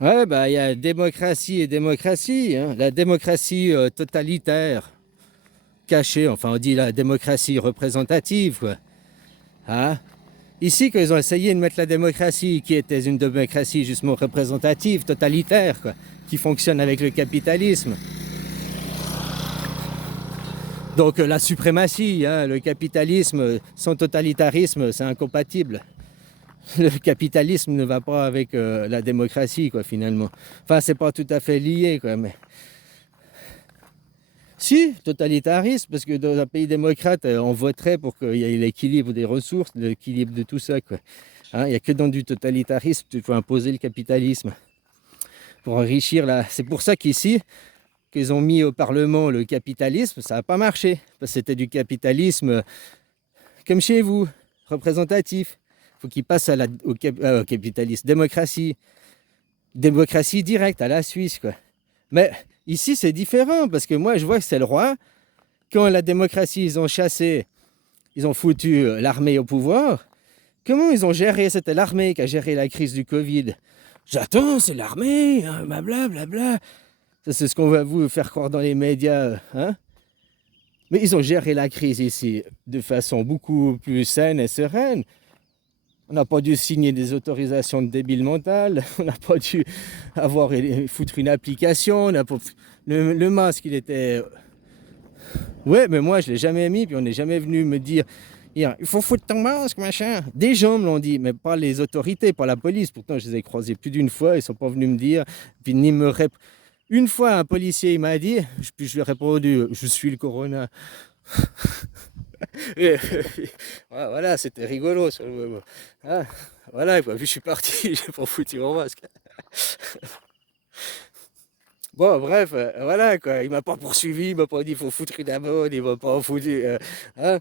Ouais, bah, il y a démocratie et démocratie, hein. La démocratie totalitaire, cachée, enfin, on dit la démocratie représentative, quoi. Hein? Ici, qu'ils ont essayé de mettre la démocratie, qui était une démocratie justement représentative, totalitaire, quoi, qui fonctionne avec le capitalisme. Donc, la suprématie, hein, le capitalisme sans totalitarisme, c'est incompatible. Le capitalisme ne va pas avec la démocratie, quoi, finalement. Enfin, c'est pas tout à fait lié, quoi, mais si, totalitarisme, parce que dans un pays démocrate, on voterait pour qu'il y ait l'équilibre des ressources, l'équilibre de tout ça, quoi. Hein, il n'y a que dans du totalitarisme qu'il faut imposer le capitalisme pour enrichir la. C'est pour ça qu'ici, qu'ils ont mis au Parlement le capitalisme, ça n'a pas marché. Parce que c'était du capitalisme comme chez vous, représentatif. Il faut qu'il passe au capitalisme, démocratie. Démocratie directe à la Suisse, quoi. Mais ici, c'est différent, parce que moi, je vois que c'est le roi. Quand la démocratie, ils ont chassé, ils ont foutu l'armée au pouvoir. Comment ils ont géré? C'était l'armée qui a géré la crise du Covid. J'attends, c'est l'armée, hein, blablabla. Bla, bla. Ça, c'est ce qu'on va vous faire croire dans les médias. Hein? Mais ils ont géré la crise ici de façon beaucoup plus saine et sereine. On n'a pas dû signer des autorisations de débile mental. On n'a pas dû foutre une application. Le masque, il était. Ouais, mais moi, je ne l'ai jamais mis. Puis on n'est jamais venu me dire il faut foutre ton masque, machin. Des gens me l'ont dit, mais pas les autorités, pas la police. Pourtant, je les ai croisés plus d'une fois. Ils ne sont pas venus me dire. Puis ni me répondre. Une fois, un policier il m'a dit, puis je lui ai répondu je suis le corona. Voilà, c'était rigolo sur le moment. Ah, voilà, puis je suis parti, j'ai pas foutu mon masque. Bon, bref, voilà quoi, il m'a pas poursuivi, il m'a pas dit il faut foutre une amende, il m'a pas foutu. Hein,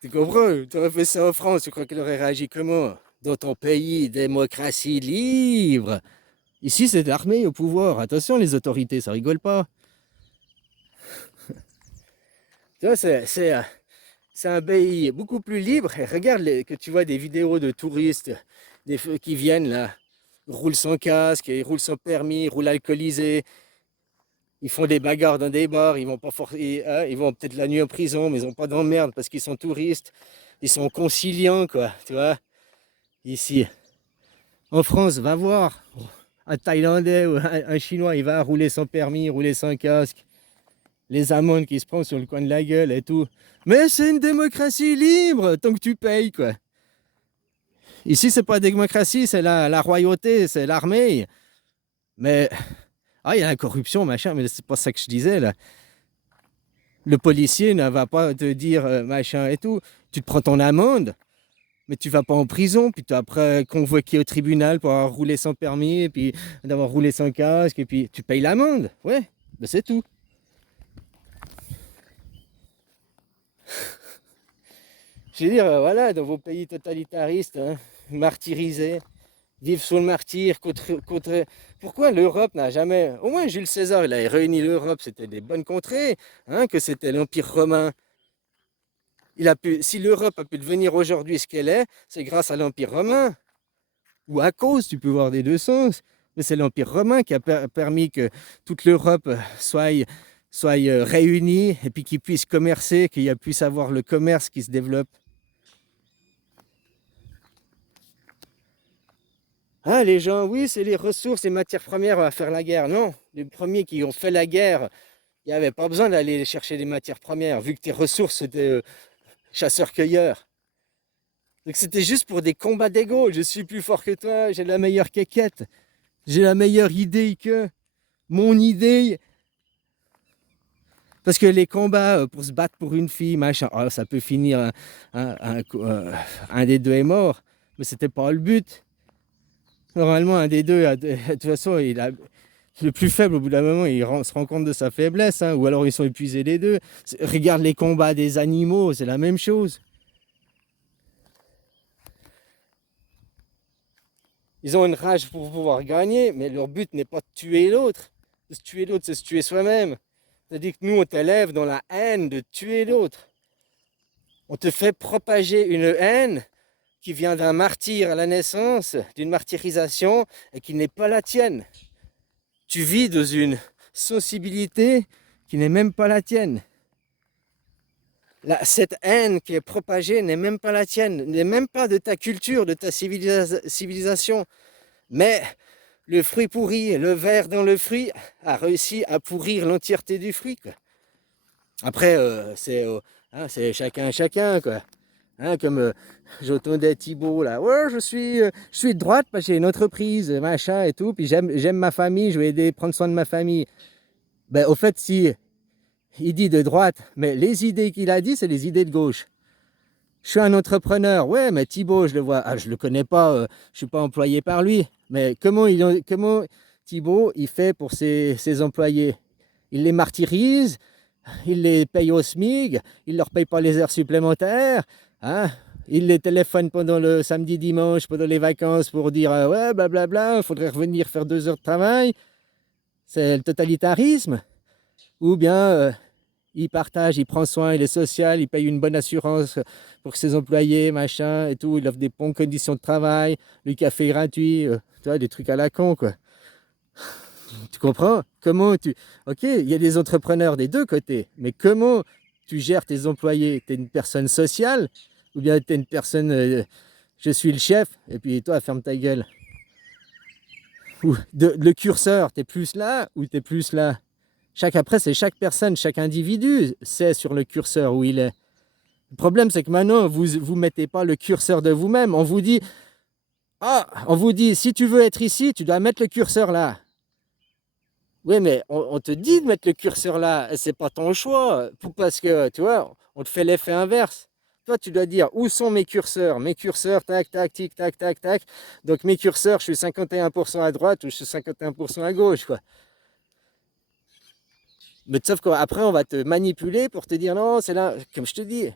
tu comprends? Tu aurais fait ça en France, tu crois qu'il aurait réagi comment? Dans ton pays, démocratie libre. Ici, c'est l'armée au pouvoir. Attention, les autorités, ça rigole pas. Tu vois, c'est un pays beaucoup plus libre. Et regarde que tu vois des vidéos de touristes qui viennent là, roulent sans casque, ils roulent sans permis, ils roulent alcoolisés, ils font des bagarres dans des bars, ils vont pas ils vont peut-être la nuit en prison, mais ils n'ont pas d'emmerde parce qu'ils sont touristes, ils sont conciliants quoi, tu vois. Ici, en France, va voir un Thaïlandais ou un Chinois, il va rouler sans permis, rouler sans casque, les amendes qui se prennent sur le coin de la gueule et tout. Mais c'est une démocratie libre tant que tu payes quoi. Ici, c'est pas la démocratie, c'est la royauté, c'est l'armée. Mais, il y a la corruption, machin, mais c'est pas ça que je disais, là. Le policier ne va pas te dire machin et tout. Tu te prends ton amende, mais tu vas pas en prison, puis tu es après convoqué au tribunal pour avoir roulé sans permis, et puis d'avoir roulé sans casque, et puis tu payes l'amende. Ouais, ben c'est tout. Je veux dire, voilà, dans vos pays totalitaristes, hein, martyrisés, vivre sous le martyr contre. Pourquoi l'Europe n'a jamais. Au moins Jules César, il a réuni l'Europe, c'était des bonnes contrées, hein, que c'était l'Empire romain. Si l'Europe a pu devenir aujourd'hui ce qu'elle est, c'est grâce à l'Empire romain. Ou à cause, tu peux voir des deux sens. Mais c'est l'Empire romain qui a permis que toute l'Europe soit réunie et puis qu'il puisse commercer, qu'il puisse avoir le commerce qui se développe. Ah, les gens, oui, c'est les ressources, les matières premières à faire la guerre. Non, les premiers qui ont fait la guerre, il n'y avait pas besoin d'aller chercher des matières premières, vu que tes ressources, c'était chasseurs-cueilleurs. Donc c'était juste pour des combats d'ego. Je suis plus fort que toi, j'ai la meilleure quéquette, j'ai la meilleure idée que mon idée. Parce que les combats pour se battre pour une fille, machin, ça peut finir, un des deux est mort, mais c'était pas le but. Normalement, un des deux, de toute façon, le plus faible, au bout d'un moment, se rend compte de sa faiblesse, hein, ou alors ils sont épuisés les deux. Regarde les combats des animaux, c'est la même chose. Ils ont une rage pour pouvoir gagner, mais leur but n'est pas de tuer l'autre. De se tuer l'autre, c'est se tuer soi-même. C'est-à-dire que nous, on t'élève dans la haine de tuer l'autre. On te fait propager une haine qui vient d'un martyr à la naissance, d'une martyrisation, et qui n'est pas la tienne. Tu vis dans une sensibilité qui n'est même pas la tienne. Cette haine qui est propagée n'est même pas la tienne, n'est même pas de ta culture, de ta civilisation. Mais le fruit pourri, le ver dans le fruit, a réussi à pourrir l'entièreté du fruit, quoi. Après, c'est chacun, quoi. Comme j'entendais Thibault là, ouais, je suis de droite parce que j'ai une entreprise, machin et tout, puis j'aime ma famille, je vais prendre soin de ma famille. Ben, au fait, si il dit de droite, mais les idées qu'il a dit, c'est les idées de gauche. Je suis un entrepreneur, ouais, mais Thibault, je le vois, je le connais pas, je suis pas employé par lui, mais comment Thibault il fait pour ses employés? Il les martyrise, il les paye au SMIC, il leur paye pas les heures supplémentaires, hein? Il les téléphone pendant le samedi, dimanche, pendant les vacances pour dire ouais, blablabla, il faudrait revenir faire 2 heures de travail. C'est le totalitarisme. Ou bien il partage, il prend soin, il est social, il paye une bonne assurance pour ses employés, machin et tout. Il offre des bonnes conditions de travail, le café gratuit, tu vois, des trucs à la con, quoi. Tu comprends? Ok, il y a des entrepreneurs des deux côtés, mais comment tu gères tes employés? Tu es une personne sociale ou bien tu es une personne, je suis le chef, et puis toi, ferme ta gueule. Ou le curseur, tu es plus là ou tu es plus là? Après, c'est chaque personne, chaque individu sait sur le curseur où il est. Le problème, c'est que maintenant, vous ne mettez pas le curseur de vous-même. On vous dit, si tu veux être ici, tu dois mettre le curseur là. Oui, mais on te dit de mettre le curseur là, c'est pas ton choix, parce que, tu vois, on te fait l'effet inverse. Toi, tu dois dire, où sont mes curseurs? Mes curseurs, tac, tac, tic, tac, tac, tac. Donc, mes curseurs, je suis 51% à droite ou je suis 51% à gauche, quoi. Mais sauf qu'après, on va te manipuler pour te dire, non, c'est là, comme je te dis,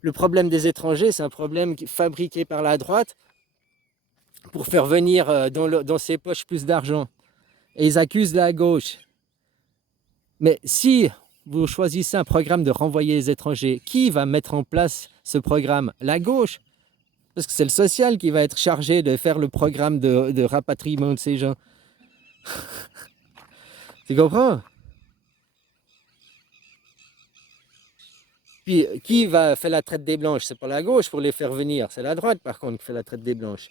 le problème des étrangers, c'est un problème fabriqué par la droite pour faire venir dans ses poches plus d'argent. Et ils accusent la gauche. Mais si vous choisissez un programme de renvoyer les étrangers, qui va mettre en place ce programme? La gauche. Parce que c'est le social qui va être chargé de faire le programme de rapatriement de ces gens. Tu comprends? Puis, qui va faire la traite des blanches? C'est pas la gauche pour les faire venir. C'est la droite, par contre, qui fait la traite des blanches.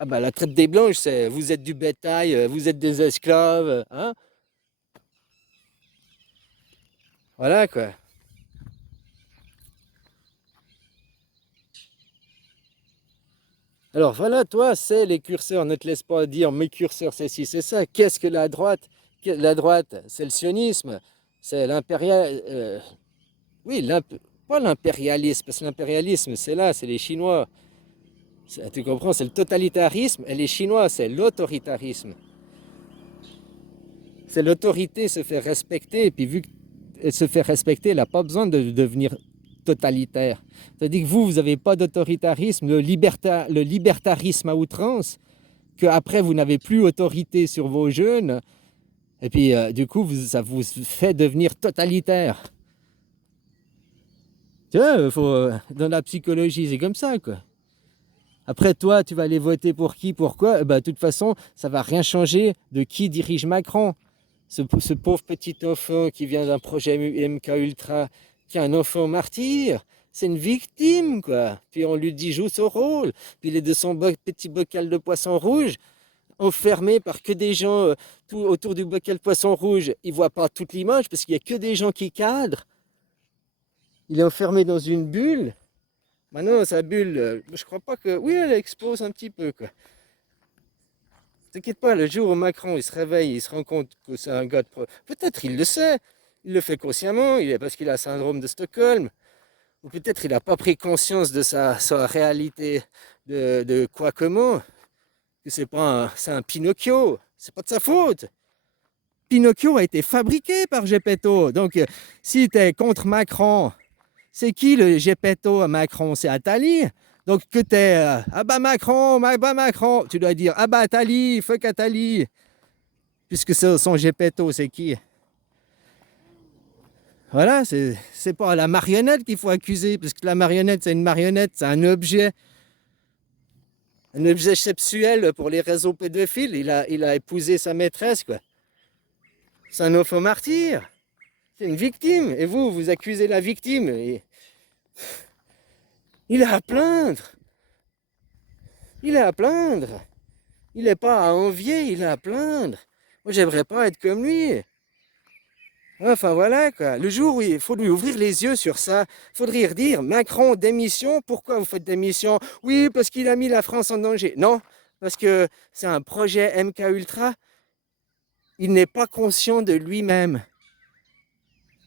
Ah bah, la traite des blanches, c'est vous êtes du bétail, vous êtes des esclaves, hein? Voilà, quoi. Alors voilà, toi, c'est les curseurs. Ne te laisse pas dire mes curseurs, c'est ci, c'est ça. Qu'est-ce que la droite? La droite, c'est le sionisme, c'est l'impérial. Oui, pas l'impérialisme, parce que l'impérialisme, c'est là, c'est les Chinois. Tu comprends? C'est le totalitarisme, et les Chinois, c'est l'autoritarisme. C'est l'autorité se fait respecter, et puis vu qu'elle se fait respecter, elle n'a pas besoin de devenir totalitaire. C'est-à-dire que vous n'avez pas d'autoritarisme, le libertarisme à outrance, qu'après vous n'avez plus autorité sur vos jeunes, et puis du coup ça vous fait devenir totalitaire. Tu vois, dans la psychologie, c'est comme ça, quoi. Après, toi, tu vas aller voter pour qui, pourquoi? De toute façon, ça ne va rien changer de qui dirige Macron. Ce pauvre petit enfant qui vient d'un projet MK Ultra, qui est un enfant martyr, c'est une victime, quoi. Puis on lui dit joue son rôle. Puis il est de son petit bocal de poisson rouge, enfermé par que des gens tout autour du bocal de poisson rouge. Il ne voit pas toute l'image parce qu'il n'y a que des gens qui cadrent. Il est enfermé dans une bulle. Maintenant, sa bulle, je crois pas que... Oui, elle expose un petit peu, quoi. T'inquiète pas, le jour où Macron il se réveille, il se rend compte que c'est un gars de... Peut-être il le sait, il le fait consciemment, parce qu'il a le syndrome de Stockholm. Ou peut-être il n'a pas pris conscience de sa réalité, de quoi comment. Que c'est un Pinocchio, c'est pas de sa faute. Pinocchio a été fabriqué par Geppetto. Donc, si tu es contre Macron, c'est qui le Geppetto à Macron? C'est Attali. Donc que tu es ah bah Macron, tu dois dire ah bah Attali, fuck Attali. Puisque son Geppetto, c'est qui? Voilà, c'est pas la marionnette qu'il faut accuser, parce que la marionnette, c'est une marionnette, c'est un objet sexuel pour les réseaux pédophiles. Il a épousé sa maîtresse, quoi. C'est un enfant martyr. C'est une victime. Et vous, vous accusez la victime. Et il est à plaindre. Il est à plaindre. Il n'est pas à envier, il est à plaindre. Moi, j'aimerais pas être comme lui. Enfin voilà quoi. Le jour où il faut lui ouvrir les yeux sur ça, il faudrait dire Macron démission. Pourquoi vous faites démission? Oui, parce qu'il a mis la France en danger. Non, parce que c'est un projet MK Ultra. Il n'est pas conscient de lui-même.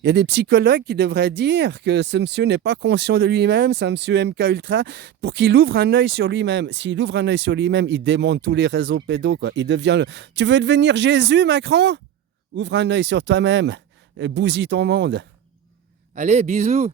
Il y a des psychologues qui devraient dire que ce monsieur n'est pas conscient de lui-même, c'est un monsieur MK Ultra, pour qu'il ouvre un œil sur lui-même. S'il ouvre un œil sur lui-même, il démonte tous les réseaux pédos, quoi. Il devient le... Tu veux devenir Jésus, Macron? Ouvre un œil sur toi-même et bousille ton monde. Allez, bisous.